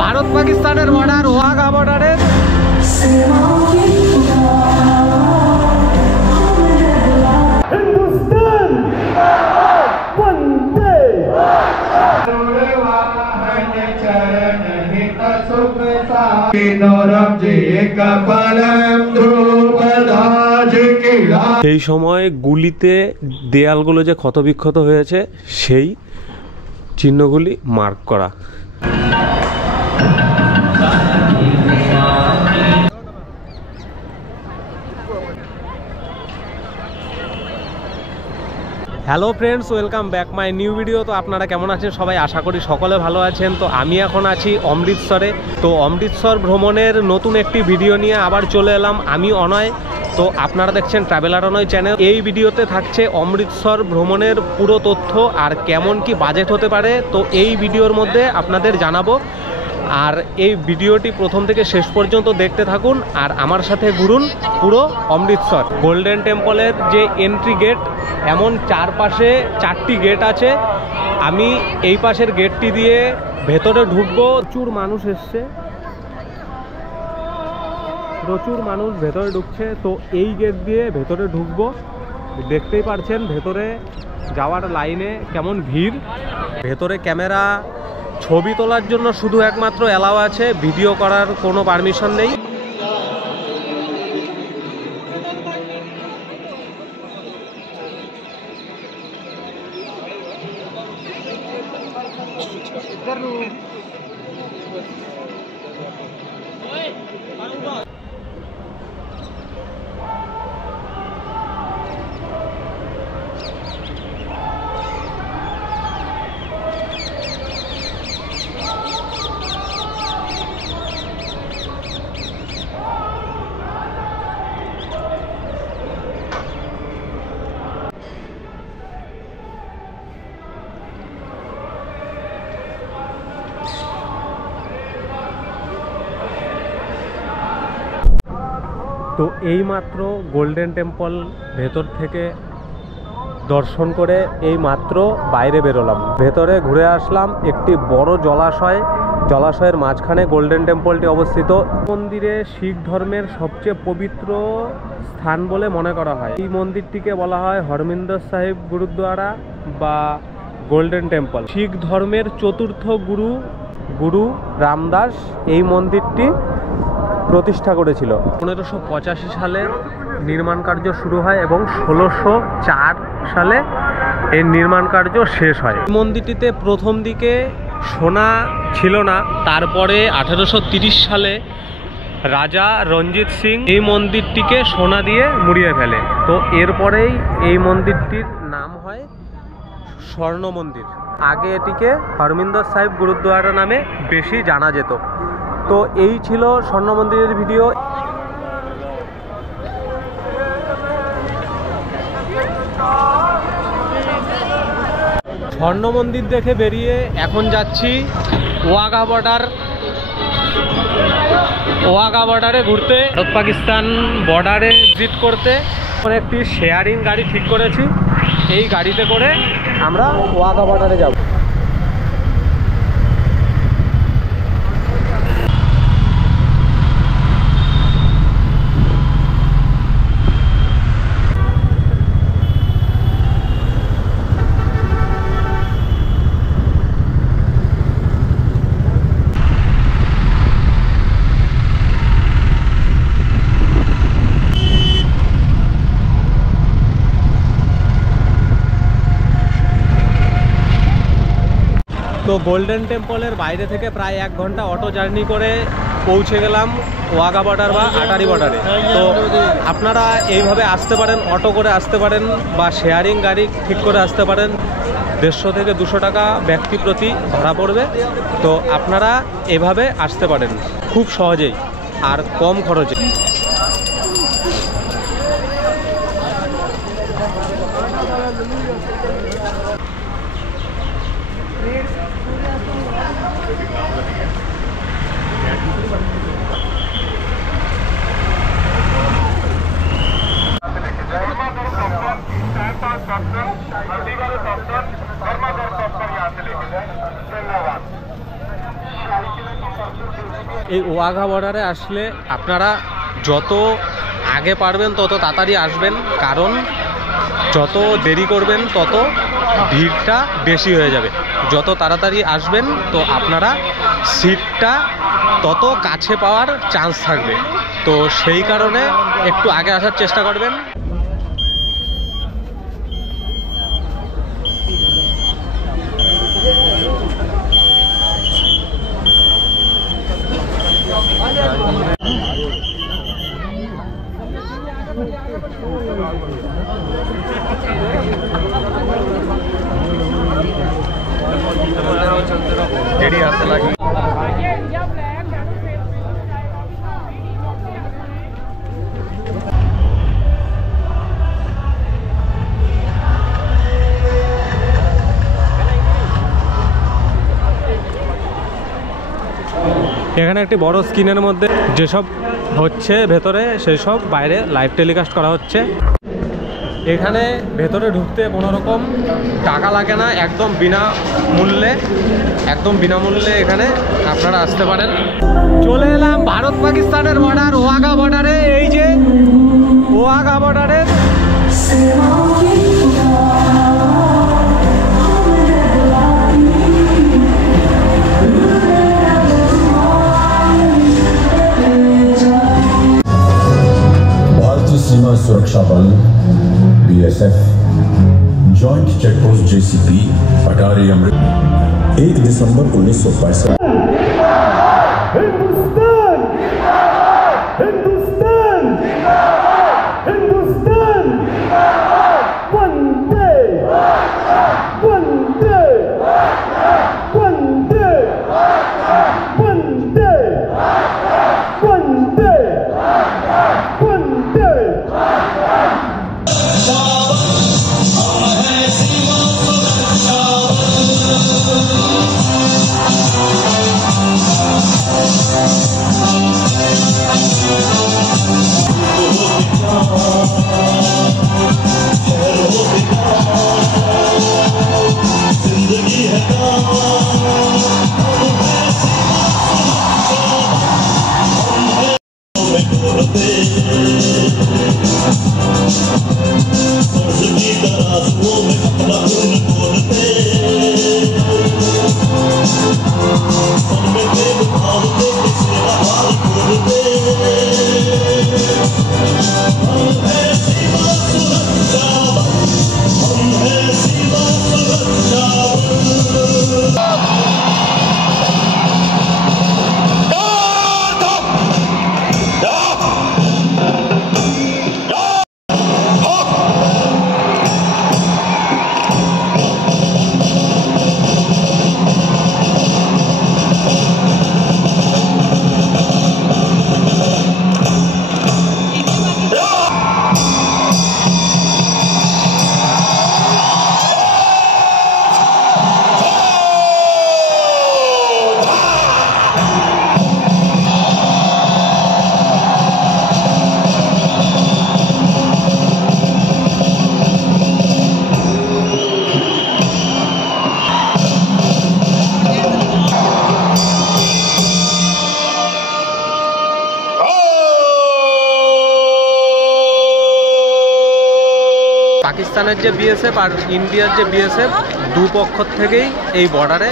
ভারত পাকিস্তানের বর্ডার, ওয়াঘা বর্ডারের हिंदुस्तान वंदे সেই সময় গুলিতে দেয়ালগুলো যে ক্ষতবিক্ষত হয়েছে সেই চিহ্নগুলি মার্ক করা। Hello friends, welcome back my new video. তো আপনারা কেমন আছেন সবাই? আশা করি সকলে ভালো আছেন। তো আমি এখন আছি অমৃতসরে। তো অমৃতসর ভ্রমণের নতুন একটি ভিডিও নিয়ে আবার চলে এলাম আমি অনয়। তো আপনারা দেখছেন ট্রাভেলার অনয় চ্যানেল। এই ভিডিওতে থাকছে অমৃতসর ভ্রমণের পুরো তথ্য আর কেমন কি বাজেট হতে পারে, তো এই ভিডিওর মধ্যে আপনাদের জানাবো। আর এই ভিডিওটি প্রথম থেকে শেষ পর্যন্ত দেখতে থাকুন আর আমার সাথে ঘুরুন পুরো অমৃতসর। গোল্ডেন টেম্পলের যে এন্ট্রি গেট, এমন চারপাশে 4টি গেট আছে। আমি এই পাশের গেটটি দিয়ে ভেতরে ঢুকবো। প্রচুর মানুষ এসছে, প্রচুর মানুষ ভেতরে ঢুকছে। তো এই গেট দিয়ে ভেতরে ঢুকবো। দেখতেই পারছেন ভেতরে যাওয়ার লাইনে কেমন ভিড়। ভেতরে ক্যামেরা, ছবি তোলার জন্য শুধু একমাত্র অ্যালাউ আছে, ভিডিও করার কোনো পারমিশন নেই। তো এইমাত্র গোল্ডেন টেম্পল ভেতর থেকে দর্শন করে এই মাত্র বাইরে বেরোলাম। ভেতরে ঘুরে আসলাম। একটি বড় জলাশয়, জলাশয়ের মাঝখানে গোল্ডেন টেম্পলটি অবস্থিত। মন্দিরে শিখ ধর্মের সবচেয়ে পবিত্র স্থান বলে মনে করা হয়। এই মন্দিরটিকে বলা হয় হরমিন্দর সাহিব গুরুদ্বারা বা গোল্ডেন টেম্পল। শিখ ধর্মের চতুর্থ গুরু রামদাস এই মন্দিরটি প্রতিষ্ঠা করেছিল। 1585 সালে নির্মাণ কার্য শুরু হয় এবং 1604 সালে এর নির্মাণ কার্য শেষ হয়। মন্দিরটিতে প্রথম দিকে সোনা ছিল না, তারপরে 1830 সালে রাজা রঞ্জিত সিং এই মন্দিরটিকে সোনা দিয়ে মুড়িয়ে ফেলে। তো এরপরেই এই মন্দিরটির নাম হয় স্বর্ণ মন্দির। আগে এটিকে হরমিন্দর সাহিব গুরুদ্বারা নামে বেশি জানা যেত। তো এই ছিল স্বর্ণ মন্দিরের ভিডিও। স্বর্ণ মন্দির দেখে বেরিয়ে এখন যাচ্ছি ওয়াঘা বর্ডারে ঘুরতে, ভারত পাকিস্তান বর্ডারে ভিজিট করতে। একটি শেয়ারিং গাড়ি ঠিক করেছি, এই গাড়িতে করে আমরা ওয়াঘা বর্ডারে যাব। তো গোল্ডেন টেম্পলের বাইরে থেকে প্রায় 1 ঘন্টা অটো জার্নি করে পৌঁছে গেলাম ওয়াঘা বর্ডার বা আটারি বর্ডারে। তো আপনারা এইভাবে আসতে পারেন, অটো করে আসতে পারেন বা শেয়ারিং গাড়ি ঠিক করে আসতে পারেন। 150 থেকে 200 টাকা ব্যক্তি প্রতি ভাড়া পড়বে। তো আপনারা এভাবে আসতে পারেন খুব সহজেই আর কম খরচে। दर्शन, 4-5 दर्शन, हल्दी वाले दर्शन, कर्मा दर्शन এই ওয়াঘা বর্ডারে আসলে আপনারা যত আগে পারবেন তত তাড়াতাড়ি আসবেন, কারণ যত দেরি করবেন তত ভিড়টা বেশি হয়ে যাবে। যত তাড়াতাড়ি আসবেন তো আপনারা সিটটা তত কাছে পাওয়ার চান্স থাকবে। তো সেই কারণে একটু আগে আসার চেষ্টা করবেন। দেরি আসতে লাগে। এখানে একটি বড় স্ক্রিনের মধ্যে যেসব হচ্ছে ভেতরে সেই সব বাইরে লাইভ টেলিকাস্ট করা হচ্ছে। এখানে ভেতরে ঢুকতে কোনো রকম টাকা লাগে না, একদম বিনামূল্যে এখানে আপনারা আসতে পারেন। চলে এলাম ভারত পাকিস্তানের বর্ডার ওয়াঘা বর্ডারে। এই যে ওয়াঘা বর্ডারের सीमा सुरक्षा बल बीएसएफ जॉइंट चेकपोस्ट जेसीपी अटारी अमृत 1 दिसंबर 1965। हिंदुस्तान हिंदुस्तान हिंदुस्तान वंदे वंदे वंदे वंदे वंदे वंदे। পাকিস্তানের যে বিএসএফ আর ইন্ডিয়ার যে বিএসএফ দুপক্ষ থেকেই এই বর্ডারে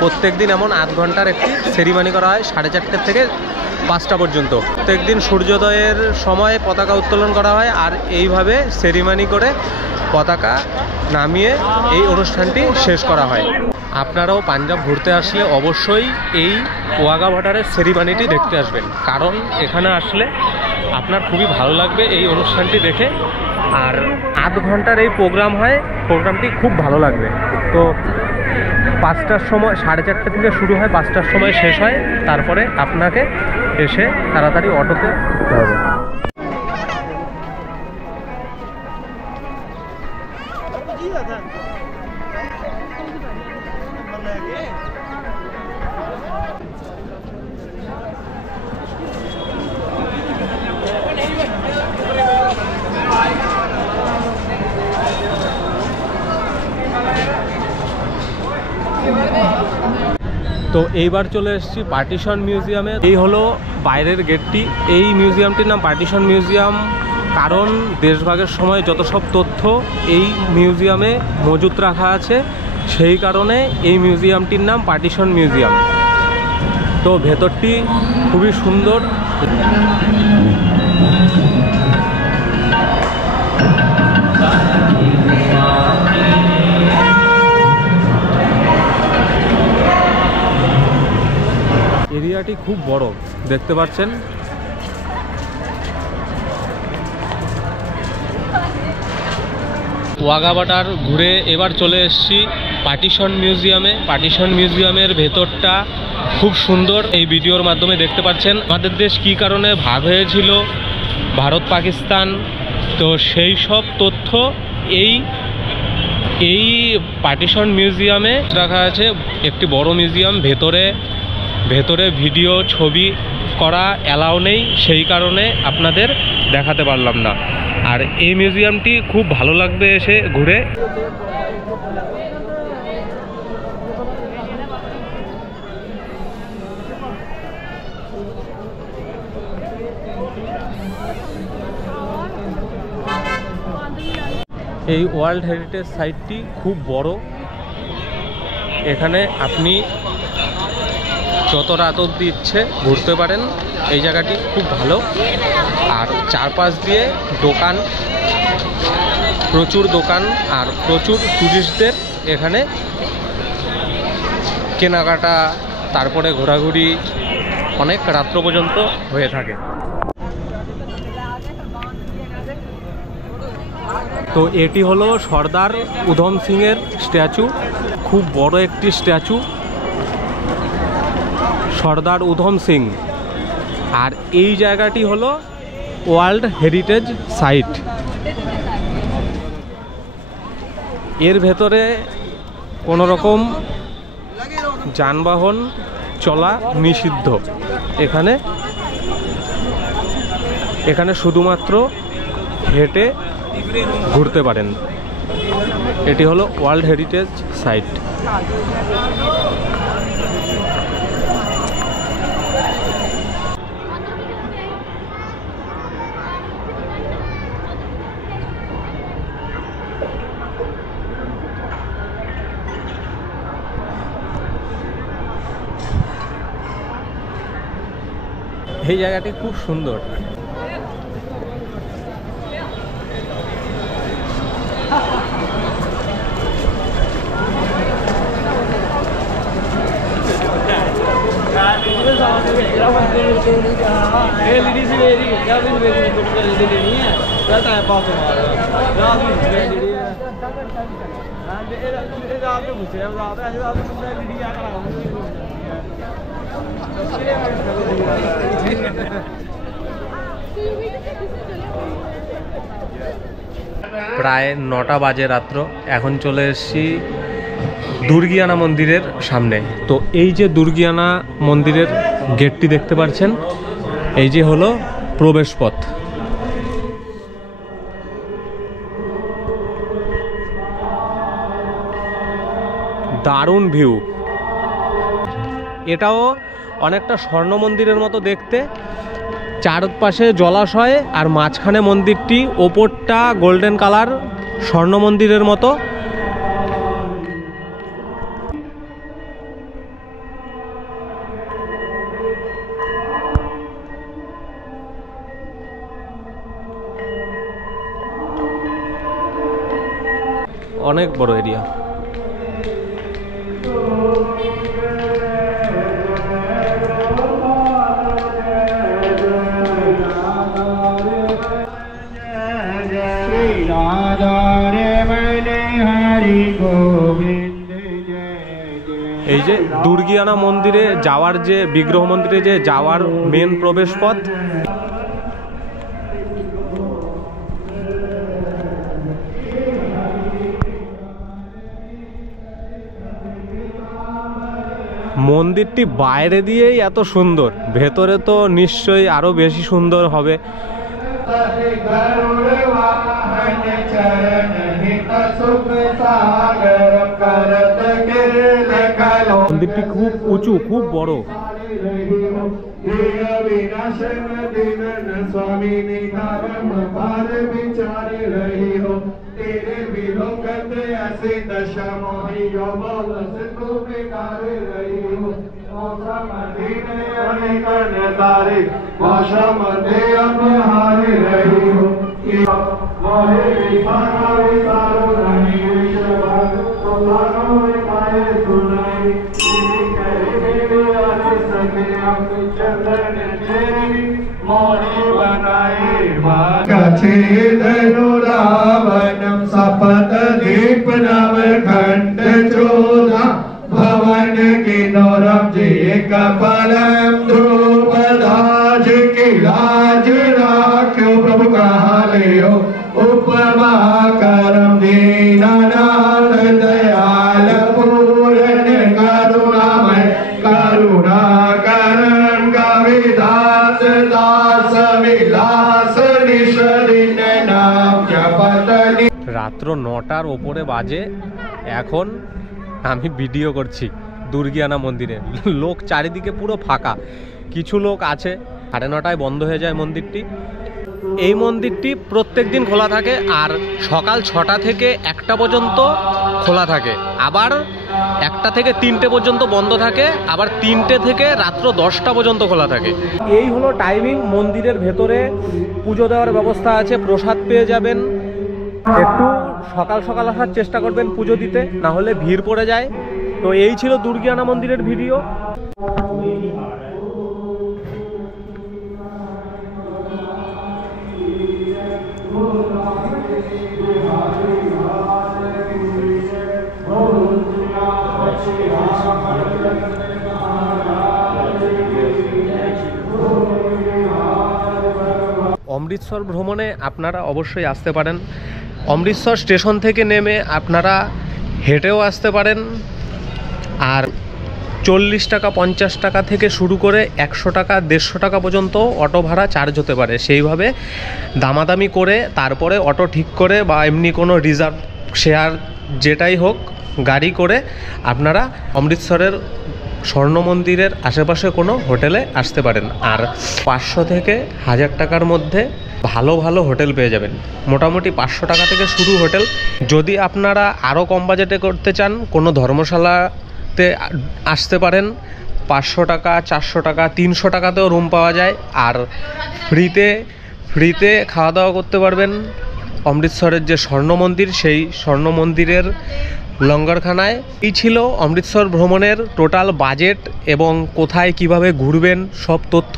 প্রত্যেক দিন এমন আধ ঘন্টার একটি সেরিমানি করা হয় 4:30 থেকে 5টা পর্যন্ত। প্রত্যেক দিন সূর্যোদয়ের সময় পতাকা উত্তোলন করা হয়, আর এইভাবে সেরিমানি করে পতাকা নামিয়ে এই অনুষ্ঠানটি শেষ করা হয়। আপনারাও পাঞ্জাব ঘুরতে আসলে অবশ্যই এই ওয়াঘা বর্ডারের সেরিমানিটি দেখতে আসবেন, কারণ এখানে আসলে আপনার খুবই ভালো লাগবে এই অনুষ্ঠানটি দেখে। আর আধ ঘন্টার এই প্রোগ্রাম হয়, প্রোগ্রামটি খুব ভালো লাগবে। তো 5টার সময় 4:30 থেকে শুরু হয়, 5টার সময় শেষ হয়। তারপরে আপনাকে এসে তাড়াতাড়ি অটোতে যেতে হবে। তো এইবার চলে এসেছি পার্টিশন মিউজিয়ামে। এই হলো বাইরের গেটটি। এই মিউজিয়ামটির নাম পার্টিশন মিউজিয়াম, কারণ দেশভাগের সময় যত সব তথ্য এই মিউজিয়ামে মজুত রাখা আছে, সেই কারণে এই মিউজিয়ামটির নাম পার্টিশন মিউজিয়াম। তো ভেতরটি খুবই সুন্দর। এরিয়াটি খুব বড়, দেখতে পাচ্ছেন। ওয়াঘা বর্ডার ঘুরে এবার চলে এসেছি পার্টিশন মিউজিয়ামে। পার্টিশন মিউজিয়ামের ভেতরটা খুব সুন্দর, এই ভিডিওর মাধ্যমে দেখতে পাচ্ছেন। আমাদের দেশ কী কারণে ভাগ হয়েছিল, ভারত পাকিস্তান, তো সেই সব তথ্য এই পার্টিশন মিউজিয়ামে রাখা আছে। একটি বড় মিউজিয়াম, ভেতরে ভিডিও ছবি করা অ্যালাউ নেই, সেই কারণে আপনাদের দেখাতে পারলাম না। আর এই মিউজিয়ামটি খুব ভালো লাগবে এসে ঘুরে। এই ওয়ার্ল্ড হেরিটেজ সাইটটি খুব বড়। এখানে আপনি যত রাত অবধি ইচ্ছে ঘুরতে পারেন। এই জায়গাটি খুব ভালো। আর চারপাশ দিয়ে দোকান, প্রচুর দোকান, আর প্রচুর টুরিস্টদের এখানে কেনাকাটা, তারপরে ঘোরাঘুরি অনেক রাত্র পর্যন্ত হয়ে থাকে। তো এটি হলো সর্দার উধম সিংয়ের স্ট্যাচু, খুব বড় একটি স্ট্যাচু, সর্দার উধম সিং। আর এই জায়গাটি হলো ওয়ার্ল্ড হেরিটেজ সাইট। এর ভেতরে কোনো রকম যানবাহন চলা নিষিদ্ধ। এখানে শুধুমাত্র হেঁটে ঘুরতে পারেন। এটি হলো ওয়ার্ল্ড হেরিটেজ সাইট। এই জায়গাটি খুব সুন্দর। প্রায় 9টা বাজে রাত্র। এখন চলে এসেছি দুর্গিয়ানা মন্দিরের সামনে। তো এই যে দুর্গিয়ানা মন্দিরের গেটটি দেখতে পাচ্ছেন, এই যে হলো প্রবেশ পথ। দারুণ ভিউ। এটাও অনেকটা স্বর্ণ মন্দিরের মতো দেখতে। চারপাশে জলাশয় আর মাঝখানে মন্দিরটি, ওপরটা গোল্ডেন কালার স্বর্ণ মন্দিরের মতো। অনেক বড় এরিয়া। এই যে দুর্গিয়ানা মন্দিরে যাওয়ার, যে বিগ্রহ মন্দিরে যে যাওয়ার মেন প্রবেশ পথ। মন্দিরটি বাইরে দিয়েই এত সুন্দর, ভেতরে তো নিশ্চয়ই আরো বেশি সুন্দর হবে। सुख सागर करत गिरल कलो মন্দিরটি খুব উঁচু, খুব বড়। धनुरावनम सपत दीप नव खंड चोदा भवन किन्नौरम जय कपालम ध्रुपदाज की लाज राख्यो प्रभु कहा लियो उपमा करम दीनानाथ दयाल पूर्ण करुणामय करुणा करम कविदास दास विलास निषदिन नाम जपतनि। রাত্র 9টার ওপরে বাজে, এখন আমি ভিডিও করছি দুর্গিয়ানা মন্দিরে। লোক চারিদিকে পুরো ফাঁকা, কিছু লোক আছে। 9:30টায় বন্ধ হয়ে যায় মন্দিরটি। এই মন্দিরটি প্রত্যেক দিন খোলা থাকে, আর সকাল 6টা থেকে 1টা পর্যন্ত খোলা থাকে, আবার 1টা থেকে 3টে পর্যন্ত বন্ধ থাকে, আবার 3টে থেকে রাত্র 10টা পর্যন্ত খোলা থাকে। এই হলো টাইমিং। মন্দিরের ভেতরে পুজো দেওয়ার ব্যবস্থা আছে, প্রসাদ পেয়ে যাবেন। একটু সকাল সকাল আসার চেষ্টা করবেন পুজো দিতে, না হলে ভিড় পড়ে যায়। তো এই ছিল দুর্গিয়ানা মন্দিরের ভিডিও। অমৃতসর ভ্রমণে আপনারা অবশ্যই আসতে পারেন। অমৃতসর স্টেশন থেকে নেমে আপনারা হেঁটেও আসতে পারেন, আর 40 টাকা 50 টাকা থেকে শুরু করে 100 টাকা 150 টাকা পর্যন্ত অটো ভাড়া চার্জ হতে পারে। সেইভাবে দামাদামি করে তারপরে অটো ঠিক করে বা এমনি কোনো রিজার্ভ শেয়ার যেটাই হোক গাড়ি করে আপনারা অমৃতসরের স্বর্ণ মন্দিরের আশেপাশে কোনো হোটেলে আসতে পারেন। আর 500 থেকে 1000 টাকার মধ্যে ভালো ভালো হোটেল পেয়ে যাবেন। মোটামুটি 500 টাকা থেকে শুরু হোটেল। যদি আপনারা আরও কম বাজেটে করতে চান, কোনো ধর্মশালাতে আসতে পারেন। 500 টাকা 400 টাকা 300 টাকাতেও রুম পাওয়া যায়, আর ফ্রিতে খাওয়া দাওয়া করতে পারবেন। অমৃতসরের যে স্বর্ণ মন্দির, সেই স্বর্ণ মন্দিরের লঙ্গরখানায়। এই ছিল অমৃতসর ভ্রমণের টোটাল বাজেট এবং কোথায় কিভাবে ঘুরবেন সব তথ্য।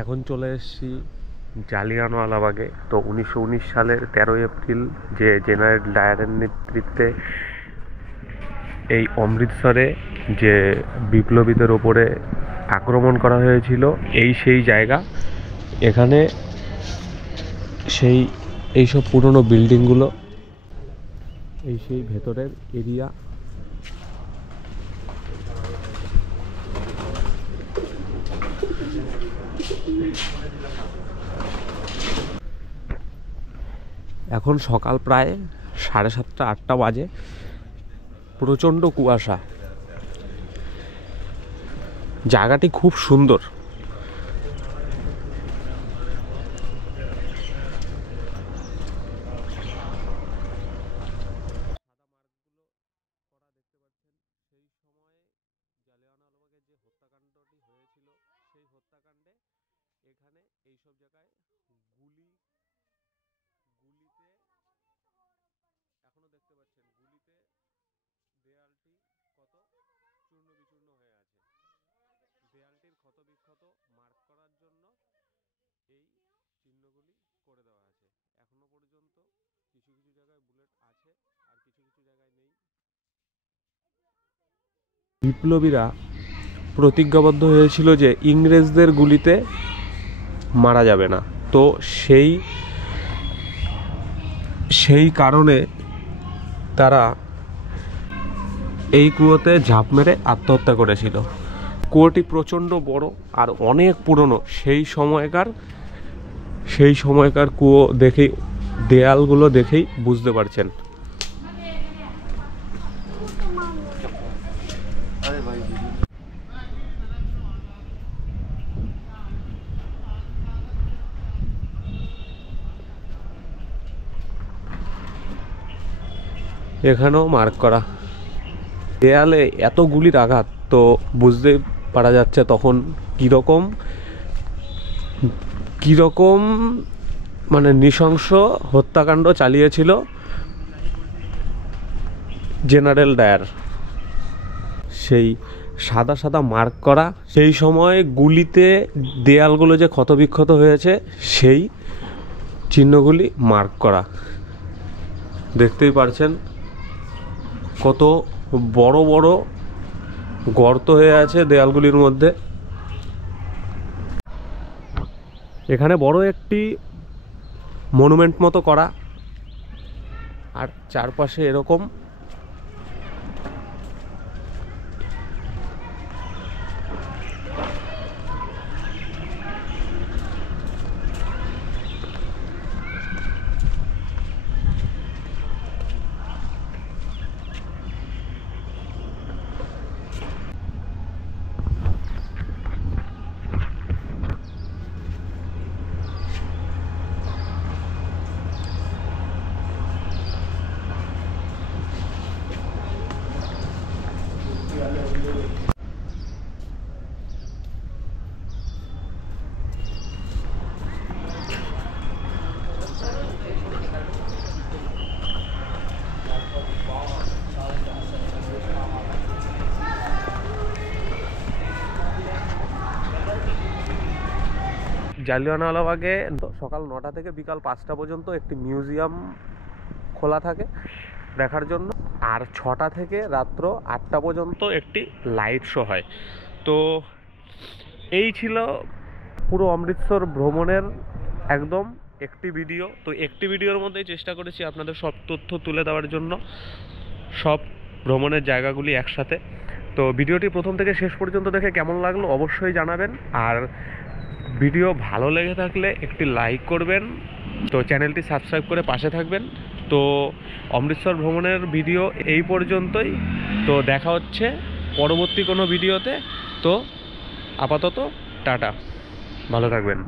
এখন চলে এসেছি জালিয়ানওয়ালাবাগে। তো 1919 সালের 13 এপ্রিল যে জেনারেল ডায়ারের নেতৃত্বে এই অমৃতসরে যে বিপ্লবীদের ওপরে আক্রমণ করা হয়েছিল, সেই জায়গা। এখানে এইসব পুরনো বিল্ডিংগুলো, সেই ভেতরের এরিয়া। এখন সকাল প্রায় 7:30 8টা বাজে। প্রচণ্ড কুয়াশা। জায়গাটি খুব সুন্দর। বিপ্লবীরা প্রতিজ্ঞাবদ্ধ হয়েছিল যে ইংরেজদের গুলিতে মারা যাবে না। তো সেই কারণে তারা এই কুয়োতে ঝাঁপ মেরে আত্মহত্যা করেছিল। কুয়োটি প্রচণ্ড বড় আর অনেক পুরনো। সেই সময়কার কুয়ো দেখেই, দেয়ালগুলো দেখেই বুঝতে পারছেন। এখানেও মার্ক করা, দেয়ালে এত গুলির আঘাত, তো বুঝতে পারা যাচ্ছে তখন কীরকম মানে নৃশংস হত্যাকাণ্ড চালিয়েছিল জেনারেল ডায়ার। সেই সাদা সাদা মার্ক করা, সেই সময় গুলিতে দেয়ালগুলো যে ক্ষতবিক্ষত হয়েছে সেই চিহ্নগুলি মার্ক করা। দেখতেই পারছেন কত বড় বড় গর্ত হয়ে আছে দেয়ালগুলির মধ্যে। এখানে বড় একটি মনুমেন্ট মতো করা, আর চারপাশে এরকম জালিয়ানওয়ালাবাগে সকাল 9টা থেকে বিকাল 5টা পর্যন্ত একটি মিউজিয়াম খোলা থাকে দেখার জন্য, আর 6টা থেকে রাত্র 8টা পর্যন্ত একটি লাইট শো হয়। তো এই ছিল পুরো অমৃতসর ভ্রমণের একদম একটি ভিডিও। তো একটি ভিডিওর মধ্যেই চেষ্টা করেছি আপনাদের সব তথ্য তুলে দেওয়ার জন্য, সব ভ্রমণের জায়গাগুলি একসাথে। তো ভিডিওটি প্রথম থেকে শেষ পর্যন্ত দেখে কেমন লাগলো অবশ্যই জানাবেন, আর ভিডিও ভালো লেগে থাকলে একটি লাইক করবেন, তো চ্যানেলটি সাবস্ক্রাইব করে পাশে থাকবেন। তো অমৃতসর ভ্রমণের ভিডিও এই পর্যন্তই। তো দেখা হচ্ছে পরবর্তী কোনো ভিডিওতে। তো আপাতত টাটা, ভালো থাকবেন।